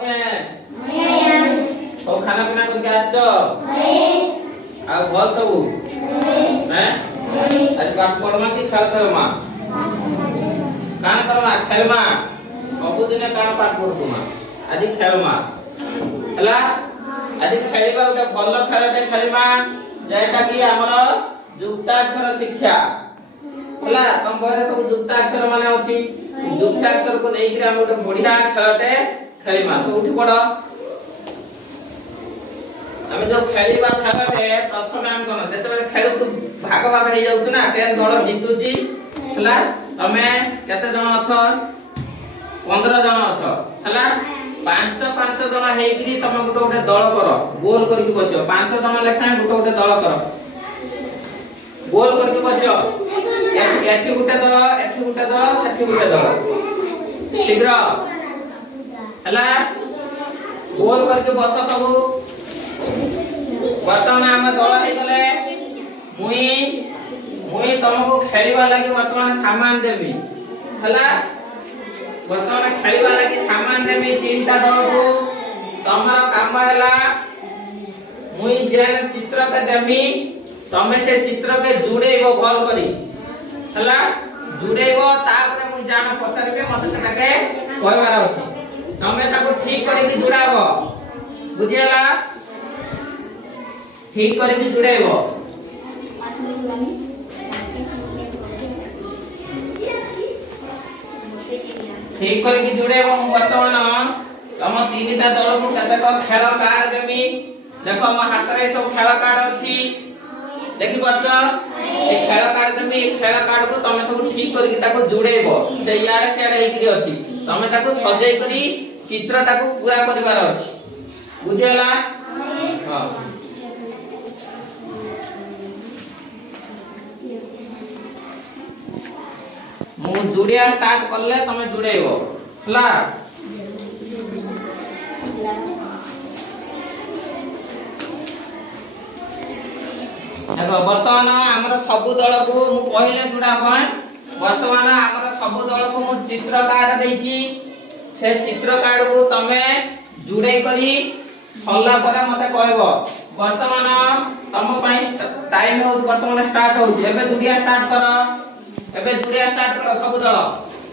के सब खाना पीना करके आछो आ भल सब हैं आज पाठ पढ़मा कि खेल खेलमा कान करमा खेलमा सब दिन कान पाठ पढ़तुमा आज खेलमा हला आज खेलिबा उटा भल खेलटे खेलमा जेटा कि हमर युक्ताक्षर शिक्षा हला तम बरे सब युक्ताक्षर माने अछि युक्ताक्षर को नै कि हम उटा बढ़िया खेलटे खेलिमा सब उठी पड़ हम जो खेलिबा खेलटे प्रथम हम कोन जेते बेले खेलु तू भाग भाग हे जाउ ना केन दल जितुची हला तमे केते जण अछ 15 जण अछ हला 5 जण हेकरी तमे गुटे गुटे दल करो गोल करके बसियो 5 जण लेखा गुटे गुटे दल करो गोल करके बसियो एठी गुटे दल सेठी गुटे दल शीघ्र हला गोल करके बस सब वर्तमान हम दल हे गले मुई तुमको खेलिबा लागि वर्तमान सामान देबी हला वर्तमान खेलिबा लागि सामान देबी तीनटा दल को तमरा काम हला मुई जेन चित्र के देबी तमे से चित्र के जुड़ेबो भल करी हला जुड़ेबो तापर मुई जान पछारबे मते सेटा के कहबार अछि तमे ताको ठीक करी कि जुड़ाबो बुझियला ठीक करी कि जुड़ेबो ठीक करी कि जुड़ेबो वर्तमान तम तीनटा दल को कतेक खेल कार्ड देबी देखो म हाथ रे सब खेल कार्ड अछि देखि बच्चा ए खेल कार्ड देबी खेल कार्ड को तमे सब ठीक करी कि ताको जुड़ेबो से याडे सेडे हेकरी अछि तमे ताको सजाई करी चित्रटा को पूरा करिवार अछि बुझेला हां मु जुड़िया स्टार्ट करले तमे जुड़ेबो हला देखो वर्तमान हमर सब दल को मु पहिले जुड़ा पय वर्तमान हमर सब दल को मु चित्र कार्ड देछि से चित्र कार्ड को तमे जुड़े करी हल्ला पर मते कहबो वर्तमान तम पय टाइम हो वर्तमान स्टार्ट हो एबे जुड़िया स्टार्ट करो एबे जुड़िया स्टार्ट करो सब दल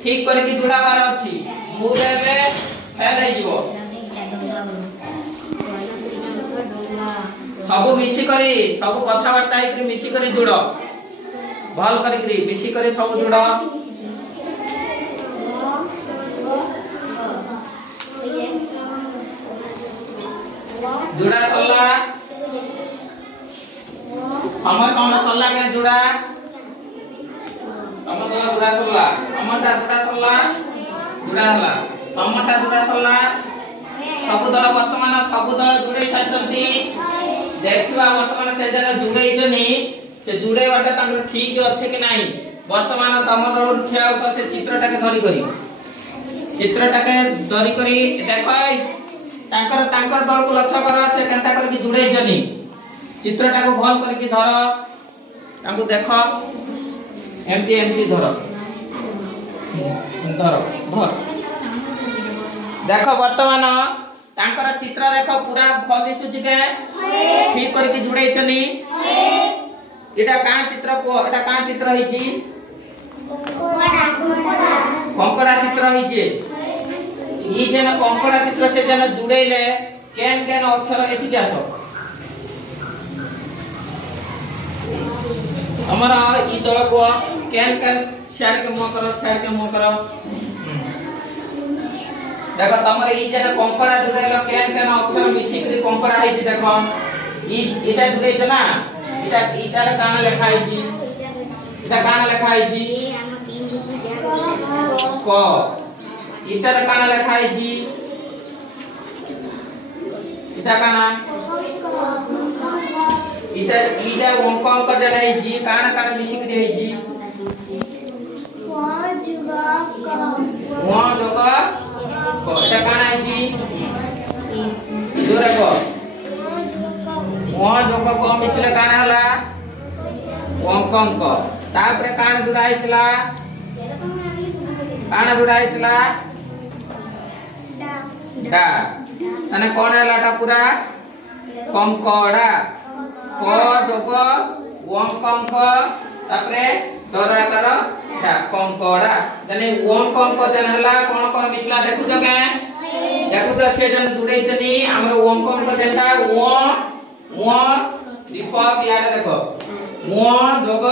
ठीक करके जुड़ाबार अछि मु देबे फेल हे जीवो सब मिसी करी सब कथा वार्ता हे मिसी करी जुड़ो भल करी मिसी करी सब जुड़ो जुड़ा सल्ला समय कोन सल्ला के जुड़ा तमता जुड़ा सल्ला तमता जुड़ा सल्ला जुड़ा हला तमता जुड़ा सल्ला सब दल वर्तमान सब दल जुड़े सचंती देखिबा वर्तमान से जन जुड़े जनी से जुड़े बाटा तांकर ठीक अछि कि नाही वर्तमान तम दल ठिया उत से चित्रटा के धरी करी देखै तांकर दल को लक्ष्य कर से केनता करके जुड़े जनी चित्रटा को भल करके धर तांको देखो एमटी धर देखो वर्तमान तांकर चित्र देखो पूरा भल दिसुची के ठीक करके जुड़े छनी एटा का चित्र को एटा का चित्र हिची कंकड़ा चित्र हिची ई जेन कंकड़ा चित्र से जेन जुड़ेले केन केन अक्षर एठी जासो हमरा ई दल को केन केन शेयर के मुंह करो देखो तमरे ई जेन कंकड़ा जुड़ेलो केन केन अक्षर मिसी के कंकड़ा हेची देखो ई एटा जुड़े छ ना एटा काना लेखा हेची एटा काना लेखा हेची क इतर काना लेखा हेची इता काना इटा अंक जन हेची काना काना मिसी के हेची व जोगा क एटा काना हेची जोरा क व जोगा क मिसले काना हला अंक तापरे काना जुड़ा हेतला डा माने कोन हलाटा पूरा कंकड़ा क जोग ओम कंक तापरे डराकार डा कंकड़ा जने ओम कंक जन हला कोन कोन मिसला देखु छ के देखु त से जन जुड़ै तनी हमर ओम कंक जेटा ओ दीपक याडा देखो ओ जोग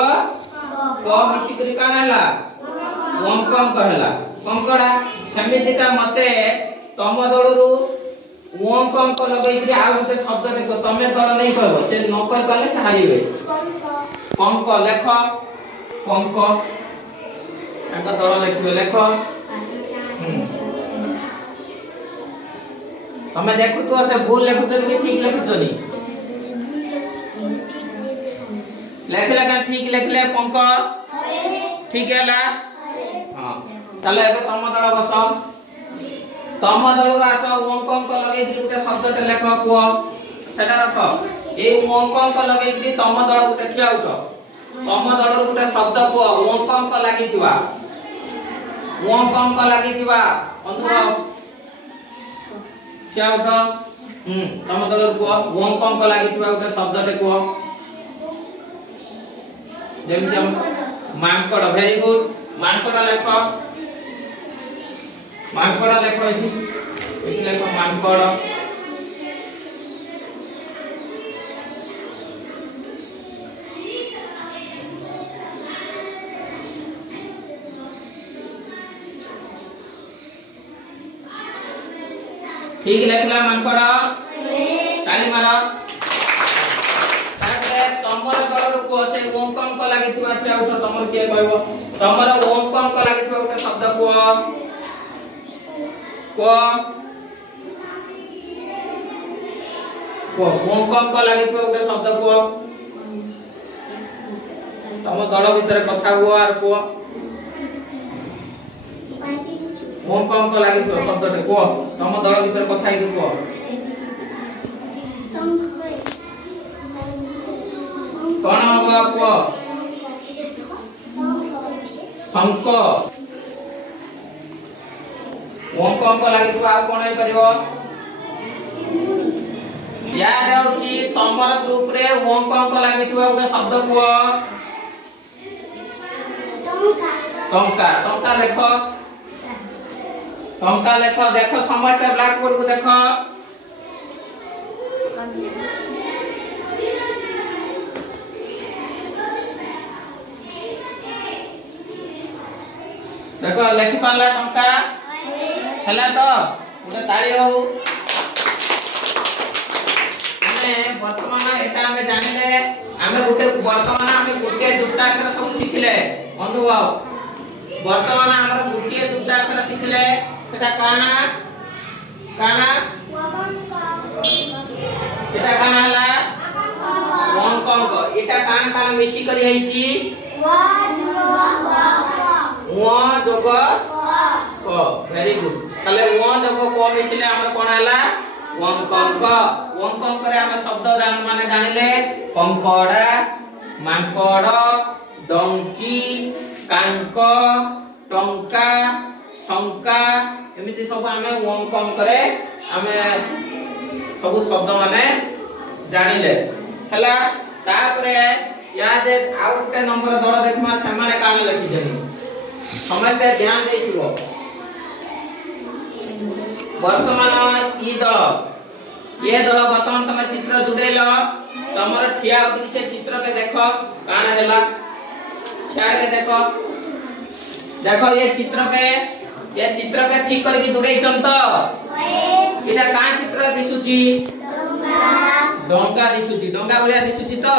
क मिसी करी कान हला ओम कंक हला कंकड़ा समितिका मते तम दळरू ओम कंक लगै कि आ गोटे शब्द देखो तमे दल नै कहबो से न कह पाले से हारिबे कंक लेख कंक अंक दल लिखिबे लेख तमे देखु तो से भूल लिखु तो कि ठीक लिखु तो नी लेखला का ठीक लिखले पंक ठीक हैला हां ताले एबे तम दल बस तम दल रास ओम कंक लगै कि गोटे शब्द टे लेख को सेटा रख ए ओम कंक लगै कि तम दल गोटे खियाउछ तम दल गोटे शब्द को ओम कंक लागि दिवा ओम कंक लागि दिवा बंधु खियाउछ तम दल को ओम कंक लागि दिवा गोटे शब्द टे को जेम मांकड़ वेरी गुड मांकड़ लेख मांकड़ लेख इति लेख मांकड़ ठीक लिखला मांकड़ ताली मारो तमर दलर को से ओम कंक लागितबा ठिया उठ तमर के कहबो तमर ओम कंक लागितबा उठ शब्द को ओम कंक लागितबा उठ शब्द को तम दल भीतर कथा हुआ आर को ओम कंक लागितबा शब्द ते को तम दल भीतर कथा ही को कोन होबा को शंक ओम कंक लागि तो आ कोन होई परिबो याद होची तमर ग्रुप रे ओम कंक लागि तो एक शब्द को टंका टंका देखो देखो समस्त ब्लैक बोर्ड को देखो देखो लिखि पाला टंका हला तो उडे ताली हो माने वर्तमान एटा हमें जानिले हमें उडे वर्तमान हमें गुटे दुटा अक्षर सब सिखले अनुभव वर्तमान हमर गुटे दुटा अक्षर सिखले सेटा काना काना एटा काना हला वन कंक एटा कान कान मिसी करी हैची ओ जोग क वेरी गुड ताले ओ जोग क मिसिले हमर कोन हला वन कंक रे हम शब्द जान माने जानिले कंकड़ा मांकड़ डंकी कांक टंका शंका एमिति सब हमें वन कंक रे हमें सब शब्द माने जानिले हला तापरे याद आउट नंबर दल देखमा समान कान लिखि जनी समझते ध्यान देइबो वर्तमान ई दल ये दल वर्तमान तमे चित्र जुडेलो तमर ठिया उदी से चित्र के देखो कान हैला छाड़ के देखो देखो ये चित्र के ठीक करके जुडै छन तो इटा का चित्र दिसुची डंका दिसुची डंका बलिया दिसुची तो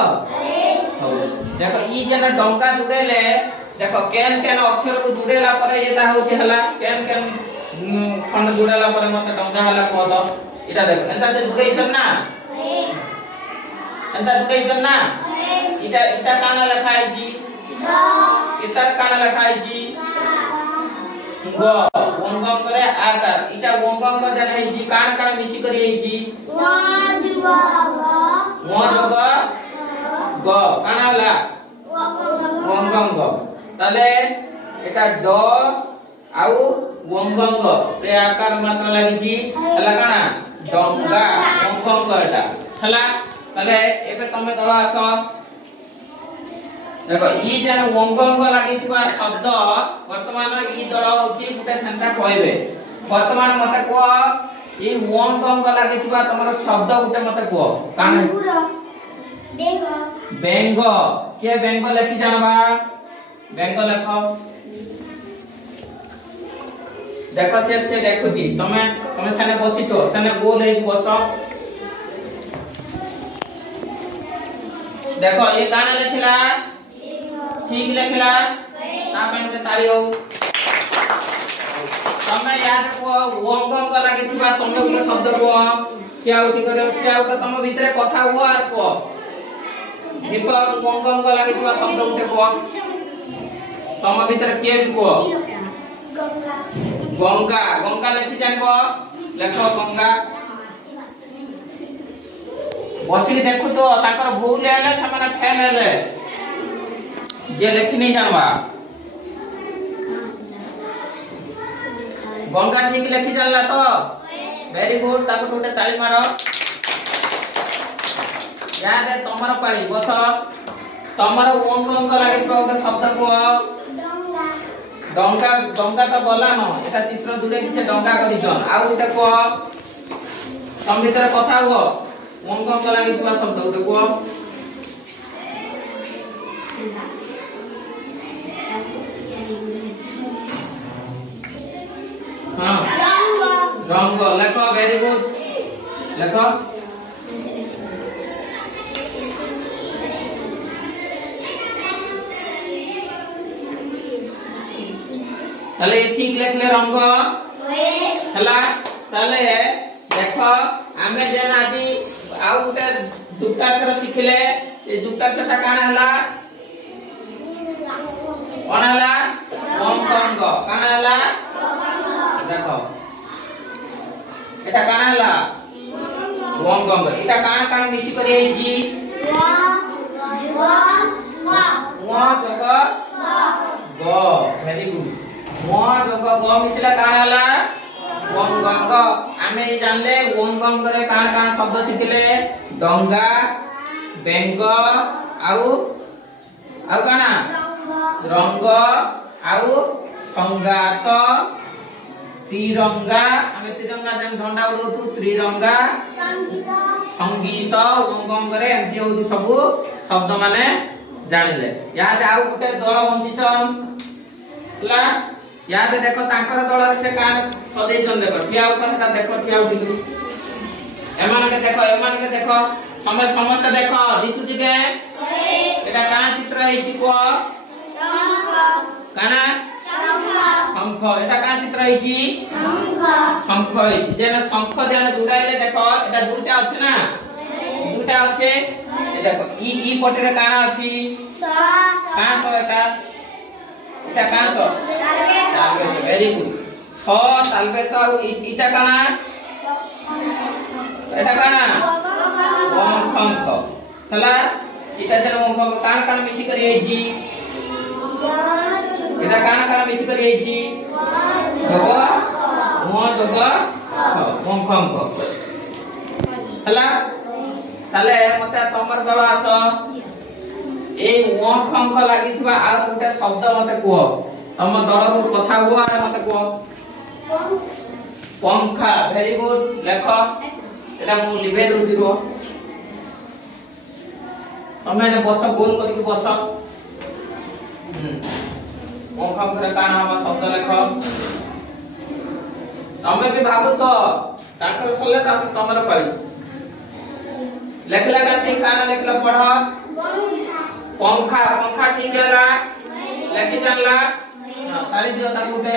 देखो ई जना डंका जुडेले देखो केन केन अक्षर को जुडेला परे एटा होची हला केन केन खंड जुडेला परे मते डंका हला कोदो इटा देखो एंता से जुडै छन ना एंता जुडै छन ना इटा इटा काना लिखाई जी इटा काना लिखाई जी गो वंगम करे आकार इटा वंगम को जन है जी कान कान मिसी करी है जी मो जोग ग काना ला वंगम ग ताले एटा ड आउ वंगंग रे आकार मात्र लागिची हला काना डंगा वंगंग एटा हला तले एबे तमे दवा आस देखो ई जन वंगंग लागितबा शब्द वर्तमान ई दळ होची गुटे सेंटा कहबे वर्तमान मते को ई वंगंग लागितबा तमरो शब्द गुटे मते को काना बेंग बेंग के बेंग लिखि जानबा बेंग लिखो देखो से देखो जी तुम्हें सने बसी तो सने गोल है बस देखो ये गाना लिखला ठीक लिखला ता पे ताली हो तुम्हें याद को वंगंग लागितबा तुमे को शब्द को क्या उठी करे क्या उठ तुम भीतर कथा हुआ आर को दीपक वंगंग लागितबा शब्द उठे को तुम भीतर के भी को गंगा गंगा लिखि जानबो लेखो गंगा बसी देखु तो ताकर भूल हेले समान फेल हेले जे लिखि नहीं जानबा गंगा ठीक लिखि जानला तो वेरी गुड ताको टुटे ताली मारो याद है तमर पाली बस तमर वंगंग लागितबा ओटा शब्द को डंगा डंगा तो गला न एटा चित्र दुले कि से डंगा करिछन आ उटा को सम भीतर कथा हो वंगंग लागितबा शब्द उटा को हां रंग लेखो वेरी गुड लेखो ताले ठीक लेखले रंग हला ताले देखो आमे जेन आजी आउ गुटे दुक्ताक्षर शिखले ए दुक्ताक्षरटा काना हला कोन हला वंगंग काना हला देखो एटा काना हला वंगंग एटा काना काना मिसी करी है जी वा जगह ग वेरी गुड मो जग ग मिसला काना हला वंगंग आमे जानले वंगंग रे काना काना शब्द शिखले डंगा बेंग आउ आउ काना रंग आउ संगात त्रिरंगा आमे त्रिरंगा जन झंडा उडोतु त्रिरंगा संगीत वंगंग रे एमती होती सब शब्द माने जानिले याद आउ गुटे दल बंचिछन ला याद देखो तांकर दल से कान सदै जन देखो ठिया ऊपर का देखो ठिया उठी एमान के देखो समय समस्त देखो दिसुची के एटा का चित्र हेची को शंख काना शंख एटा का चित्र हेची शंख जेना शंख जेना जुडाइले देखो एटा दुटा अछि ना दुटा अछि देखो ई पटरे काना अछि का तो एटा का तो तालबेस वेरी गुड छ तालबेस इटा काना एटा काना वंखंख हला इटा जन वंखंख काना काना मिसी करी हेजी एटा काना काना मिसी करी हेजी जग मो जग वंखंख हला ताले मते तमर दल आस ए वंखंख लागितबा आ गुटे शब्द मते को तम दल को कथा हुआ मते को पंखा वेरी गुड लेखो एटा मु लिभे दउदिरो तमे ने बस गोल करके बस वंखंख रे काना हम शब्द लेखो तमे भी भाबु तो ताकर फले ता तमर पाई लेखला का ठीक काना लेखला पढ़ पंखा पंखा ठीक हैला लेखि जानला ताली दियो ता गुटे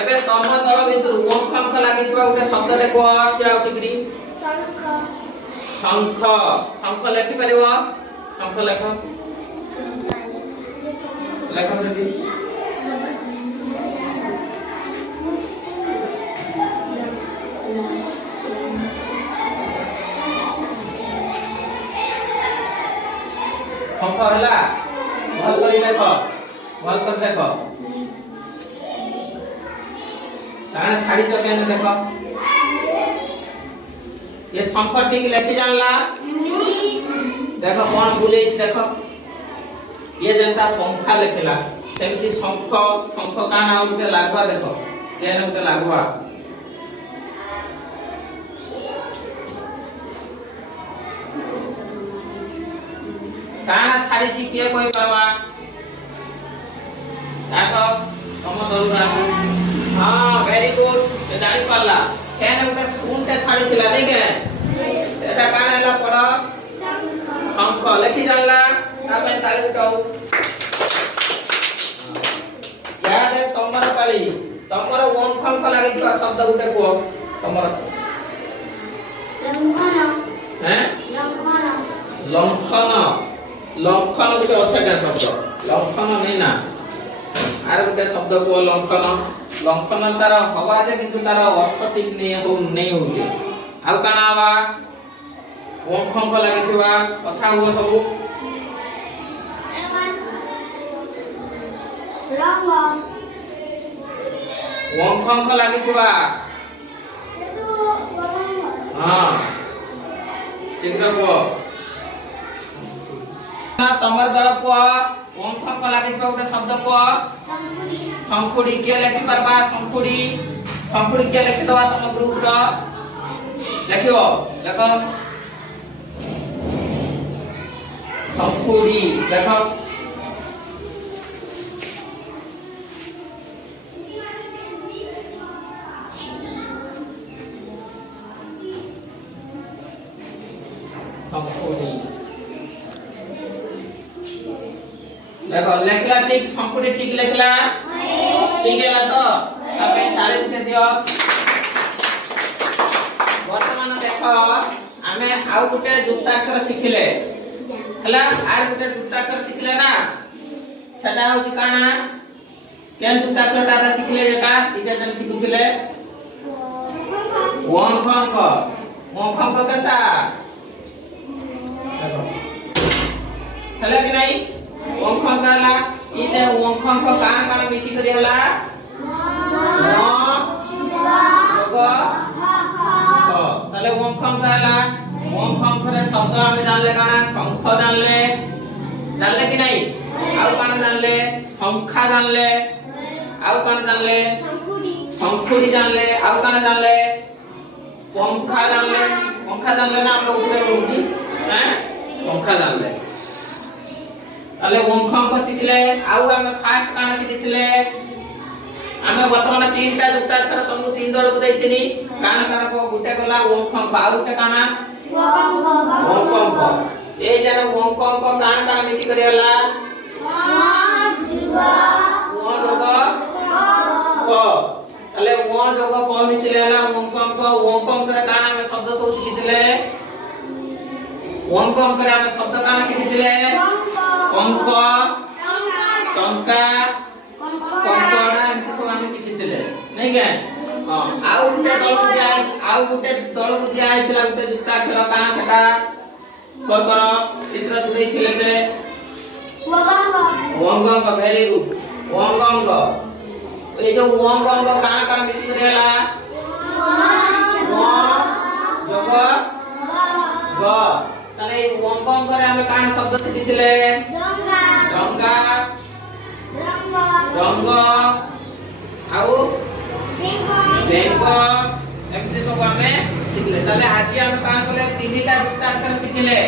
एबे तम दल भितर वंखंख लागितबा गुटे शब्द देखो क्या उठिकरी शंख शंख शंख लेखि परिबो शंख लेखो लेखो रे शंख हैला भल करी देखो भल कर देखो काना छाड़ी तो केन देखो ये शंख ठीक लेके जानला देखो कौन बुले देखो ये जनता पंखा लेखला सेमती शंख शंख काना उते लागवा देखो केन उते लागवा काना छाड़ी छी के कोई परवा आसो तम दरुरा हां वेरी गुड ये जानि पाला केन उते खूनटे छाड़ी थिला नै के एटा काना हला पड़ शंख लेखि जानला तापे ताली उठाऊ याद है तमर पाली तमर ओम खंख लागि छ शब्द उते को तमर लंघन हैं लंघन लंघन उते अछटा शब्द लंघन नै ना आर उते शब्द को लंघन लंघन तार हवा जे किंतु तार अर्थ ठीक नै होचे आ काना बा ओम खंख लागि थिबा कथा हो सब रंग ओम खंख लागि थिबा हां शीघ्र को ना तमर दल को ओम खंख लागि थिबा उते शब्द को संखुड़ी के लेखि परबा संखुड़ी संखुड़ी के लेखि दवा तम ग्रुप रो लिखियो देखो संखुड़ी देखो संखुड़ी देखो लेखला ठीक संखुड़ी ठीक लेखला ठीक है तो आपे ताली उठे दियो वर्तमान देखो आमे आउ गुटे जुक्ताक्षर शिखिले हला आर गुटे जुक्ताक्षर शिखिले ना सेटा होती काना केन जुक्ताक्षर ता शिखिले जेटा इजे जन शिखुतिले ओम खंख कता हला कि नहीं ओम खंख हला इते ओम खंख काना काना मिसी करी हला ताले ओम खंख हला ओम खंख रे शब्द हम जानले काना शंख जानले कि नहीं आउ काना जानले शंखा जानले आउ काना जानले संखुड़ी जानले आउ काना जानले पंखा जानले ना हम लोग ऊपर उठी हैं पंखा जानले ताले ओम खंख शिखले आउ हम फास्ट काना शिखले आमे वर्तमान तीनटा जुक्ताक्षर तुमको तीन दल को दैथिनी काना काना को गुटे गला ओम खंख आ गुटे काना ओम खंख ए जन ओम खंख काना काना मिसी करी हला ओ जोग क तले ओ जोग क मिसिले हला ओम खंख रे काना में शब्द सब शिखितिले ओम खंख रे हम शब्द काना शिखितिले अंक टंका कंकड़ा एमती सब हम शिखितिले नै के हां आउ गुटे दल को दिया आइतला गुटे जुक्ताक्षर काना सेटा कर चित्र जुड़े थिले से ओंगंग वेरी गुड ओंगंग ए जो ओंगंग काना काना मिसी करेला जोग ग तने ओंगंग रे हम काना शब्द शिखितिले डंगा रंग आउ बेंग एमती सब हमें शिखले ताले आज हम कान कले तीनटा जुक्ताक्षर शिखले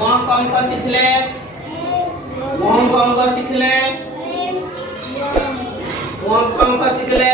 ओम खंख शिखले ओम खंख शिखले